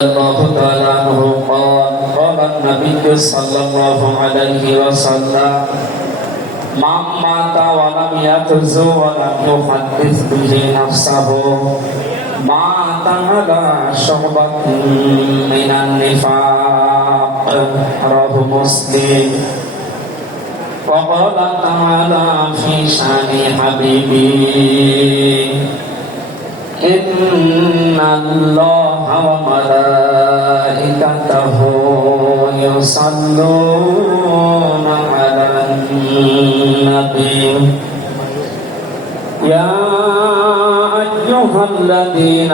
الله تعالى عنه قال النبي صلى الله عليه وسلم من مات ولم يكز ولم يحدث به نفسه مات على شعبة من النفاق رواه مسلم. وقال تعالى في شأن حبيبي إن الله وملائكته يصلون على النبي يا أيها الذين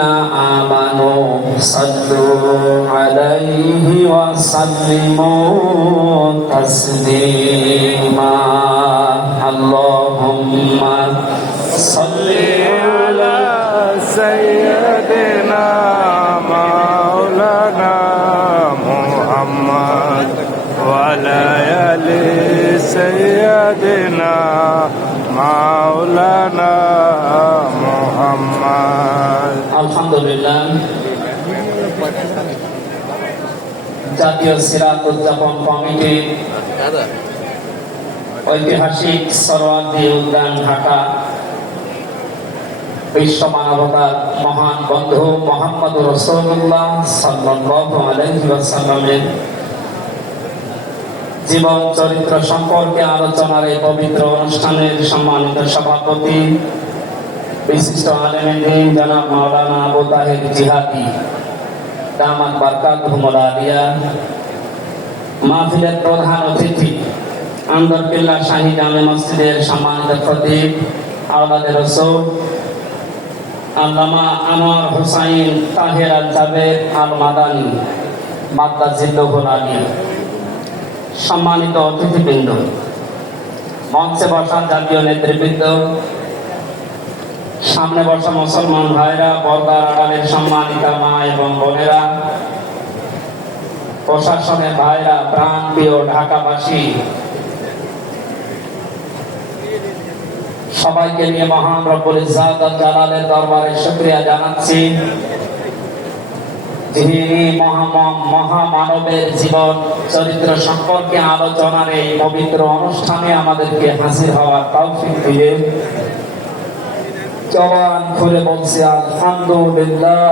آمنوا صلوا عليه وسلموا تسليما اللهم صل على سيدنا مولانا محمد وعلى آل سيدنا مولانا محمد। আলহামদুলিল্লাহ, জাতীয় সিরাত উদযাপন কমিটি ঐতিহাসিক সরোয়ার্দী উদ্যান ঢাকা বিশ্ব মানবতার মহান বন্ধু মুহাম্মদ রাসূলুল্লাহ সাল্লাল্লাহু আলাইহি ওয়াসাল্লামের জীবন চরিত্র সম্পর্কে আলোচনার এই পবিত্র অনুষ্ঠানের সম্মানিত সভাপতি বিশিষ্ট আলেম দ্বীন জনাব মাওলানা আবু তাহের জিহাদি দামাত বারকাতুহুল আলিয়া, মাহফিলের প্রধান অতিথি আন্দরকিল্লা শাহী জামে মসজিদের সম্মানিত খতিব আওলাদে রাসূল আল্লামা আনোয়ার হুসাইন তাহের আল জাবেদ আল মাদানী মাদ্দাজিল্লাহুল আলিয়া, সম্মানিত অতিথিবৃন্দ, মঞ্চে বসা জাতীয় নেতৃবৃন্দ, সামনে বসা মুসলমান ভাইরা, পর্দার আড়ালের সম্মানিতা মা এবং বোনেরা, প্রশাসনের ভাইরা, প্রাণপ্রিয় ঢাকাবাসী, সবাইকে নিয়ে মহান রব্বুল ইজ্জত ওয়াল জালালের দরবারে শুকরিয়া জানাচ্ছি, যিনি মহামানবের জীবন চরিত্র সম্পর্কে আলোচনার এই পবিত্র অনুষ্ঠানে আমাদেরকে হাজির হওয়ার তৌফিক দিয়ে জবান খুলে বলছি আলহামদুলিল্লাহ।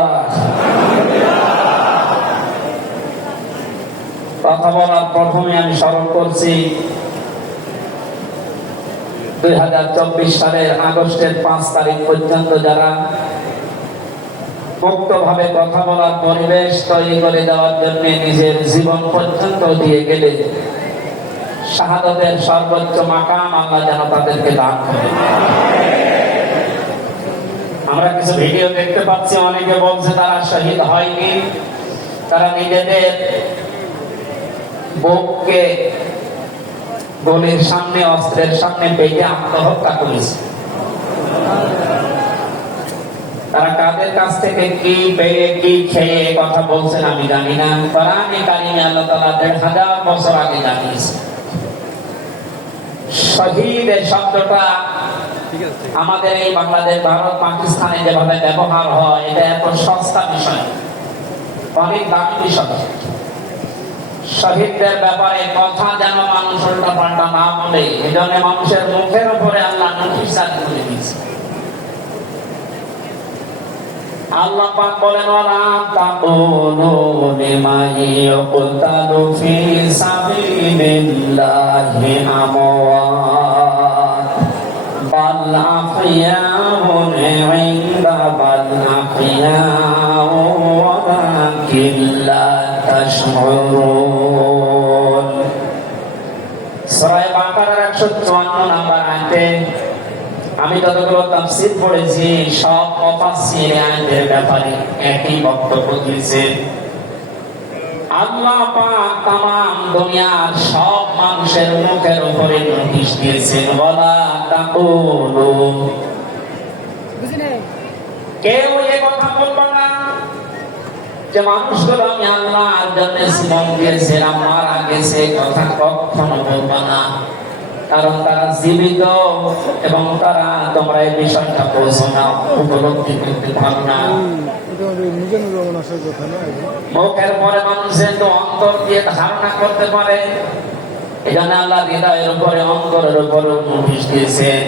কথা বলার প্রথমে আমি স্মরণ করছি 2024 সালের আগস্টের 5 তারিখ পর্যন্ত যারা মুক্তভাবে কথা বলার পরিবেশ তৈরি করে দেওয়ার জন্য নিজের জীবন পর্যন্ত দিয়ে গেলে শাহাদাতের সর্বোচ্চ মাকাম আল্লাহ যেন তাদেরকে দান করে। আমরা কিছু ভিডিও দেখতে পাচ্ছি, অনেকে বলছে তারা শহীদ হয়নি, তারা নিজেদের বুককে গলির সামনে অস্ত্রের সামনে পেটে আত্মহত্যা করেছে। তারা কাদের কাছ থেকে কি পেয়ে কি খেয়ে কথা বলছেন আমি জানি না। কোরআনে কারিমে আল্লাহ তাআলা ১৫০০ বছর আগে জানিয়েছে। শহীদ এই শব্দটা আমাদের এই বাংলাদেশ, ভারত, পাকিস্তানে যেভাবে ব্যবহার হয়, এটা এত সস্তা বিষয়, অনেক দামি বিষয়। শহীদদের ব্যাপারে কথা যেন মানুষ উল্টা পাল্টা না বলে, এজন্য মানুষের মুখের উপরে আল্লাহ নোটিশ জারি করে দিয়েছে। আল্লাহ পাক বলেন ওয়ালা তাকুলু লিমান ইয়াকুতালু ফি সাবিলিল্লাহি আমওয়াত বাল আহইয়াউন ইনদা বাল আহইয়াউ ওয়ালাকিন লা তাশউরুন। সূরা বাকারার 154 নম্বর আয়াতে আমি যতগুলো তাফসীর পড়েছি, সব মুফাসসির আয়াতের ব্যাপারে একই বক্তব্য দিয়েছেন। আল্লাহ পাক তামাম দুনিয়ার সব মানুষের মুখের উপরে নোটিশ দিয়েছেন, ওয়ালা তাকুলু, কেউ এই কথা বলবে না যে মানুষগুলো আমি আল্লাহর জন্য জীবন দিয়েছিলাম, মারা গেছে, কথা কখনো বলবে না। কারণ তারা জীবিত এবং তারা তোমরা এই বিষয়টা বোঝো না, উপলব্ধি করতে পারো না। মুখের পরে মানুষের তো অন্তর দিয়ে ধারণা করতে পারে। এই জন্য আল্লাহ হৃদয়ের উপরে অন্তরের উপরে নোটিশ দিয়েছেন,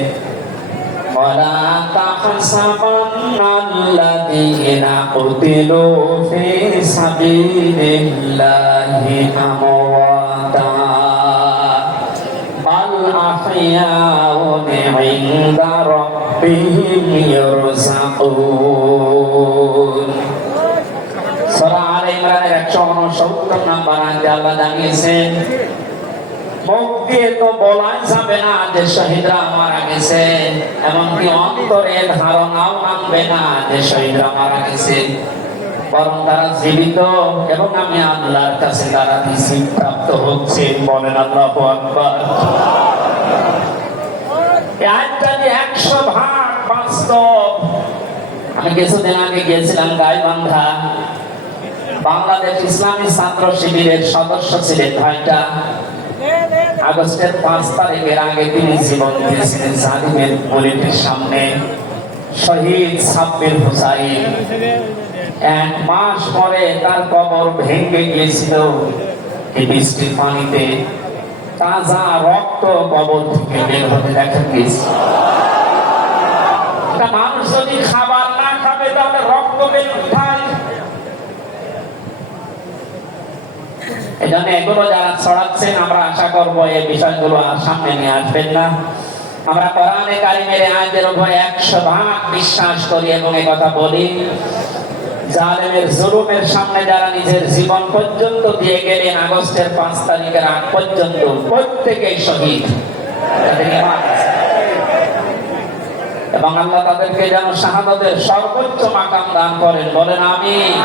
ولا تحسبن الذين قتلوا في سبيل الله أمواتا بل أحياء عند ربهم يرزقون। সূরা আলে ইমরানের 169 নম্বর আয়াতে আল্লাহ জানিয়েছেন, মুখ দিয়ে তো বলাই যাবে না যে শহীদরা মারা গেছে, এমনকি অন্তরের ধারণাও মানবে না যে শহীদরা মারা গেছে, বরং তারা জীবিত এবং আমি আল্লাহর কাছে তারা রিজিক প্রাপ্ত হচ্ছে। বলেন আল্লাহু আকবার। এই আয়াতটা যে 100% বাস্তব। আমি কিছুদিন আগে গিয়েছিলাম গাইবান্ধা, বাংলাদেশ ইসলামী ছাত্র শিবিরের সদস্য ছিলেন ভাইটা। আগস্টের 5 তারিখের আগে তিনি জীবন দিয়েছিলেন জালিমের বুলেটের সামনে। শহীদ সাব্বির হুসাইন, 1 মাস পরে তার কবর ভেঙে গিয়েছিল এই বৃষ্টির পানিতে। তাজা রক্ত কবর থেকে বের হতে দেখা গিয়েছে। মানুষ যদি খাবার না খাবে তাহলে রক্ত বের হয়। এজন্য এগুলো যারা ছড়াচ্ছেন, আমরা আশা করবো এই বিষয়গুলো আর সামনে নিয়ে আসবেন না। আমরা কোরআনে কারিমের আয়াতের উপরে 100% বিশ্বাস করি এবং এই কথা বলি, জালেমের জুলুমের সামনে যারা নিজের জীবন পর্যন্ত দিয়ে গেলেন আগস্টের 5 তারিখের আগ পর্যন্ত, প্রত্যেকেই শহীদ। তাদের ঈমান আছে। এবং আল্লাহ তাদেরকে যেন শাহাদাতের সর্বোচ্চ মাকাম দান করেন। বলেন আমিন।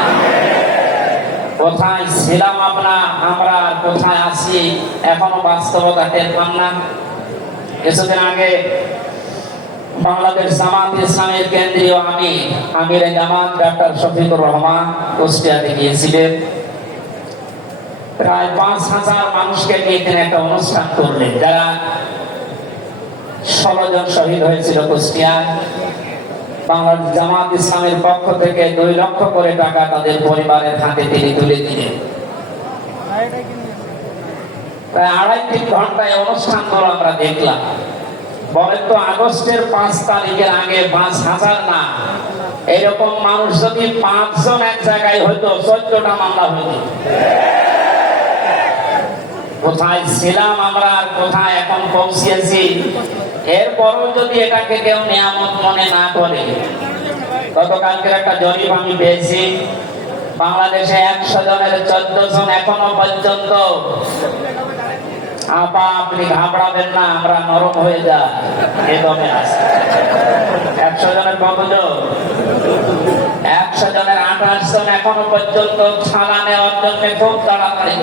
কোথায় ছিলাম আমরা, কোথায় আছি এখনো বাস্তবতা টের পান না। কিছুদিন আগে বাংলাদেশ জামাত ইসলামের কেন্দ্রীয় আমির জামাত ডক্টর শফিকুর রহমান কুষ্টিয়াতে গিয়েছিলেন। প্রায় 5000 মানুষকে নিয়ে তিনি একটা অনুষ্ঠান করলেন, যারা 16 জন শহীদ হয়েছিল কুষ্টিয়ায়। বাংলাদেশ জামাত ইসলামের পক্ষ থেকে 2 লক্ষ করে টাকা তাদের পরিবারের হাতে তিনি তুলে দিলেন। প্রায় 2.5-3 ঘন্টায় অনুষ্ঠানগুলো আমরা দেখলাম। বলেন তো, আগস্টের 5 তারিখের আগে 5000 না, এরকম মানুষ যদি 5 জন এক জায়গায় হইতো 14টা মামলা হইতো। কোথায় ছিলাম আমরা আর কোথায় এখন পৌঁছেছি, এরপরও যদি এটাকে কেউ নিয়ামত মনে না করে। গতকালকের একটা জরিপ আমি পেয়েছি, বাংলাদেশে 100 জনের 14 জন এখনো পর্যন্ত। আপনি ঘাবড়াবেন না, আমরা নরম হয়ে যা এভাবে আছে। 100 জনের কতজন? 100 জনের 28 জন এখনো পর্যন্ত ছাড়া নেওয়ার জন্য খুব তাড়াতাড়ি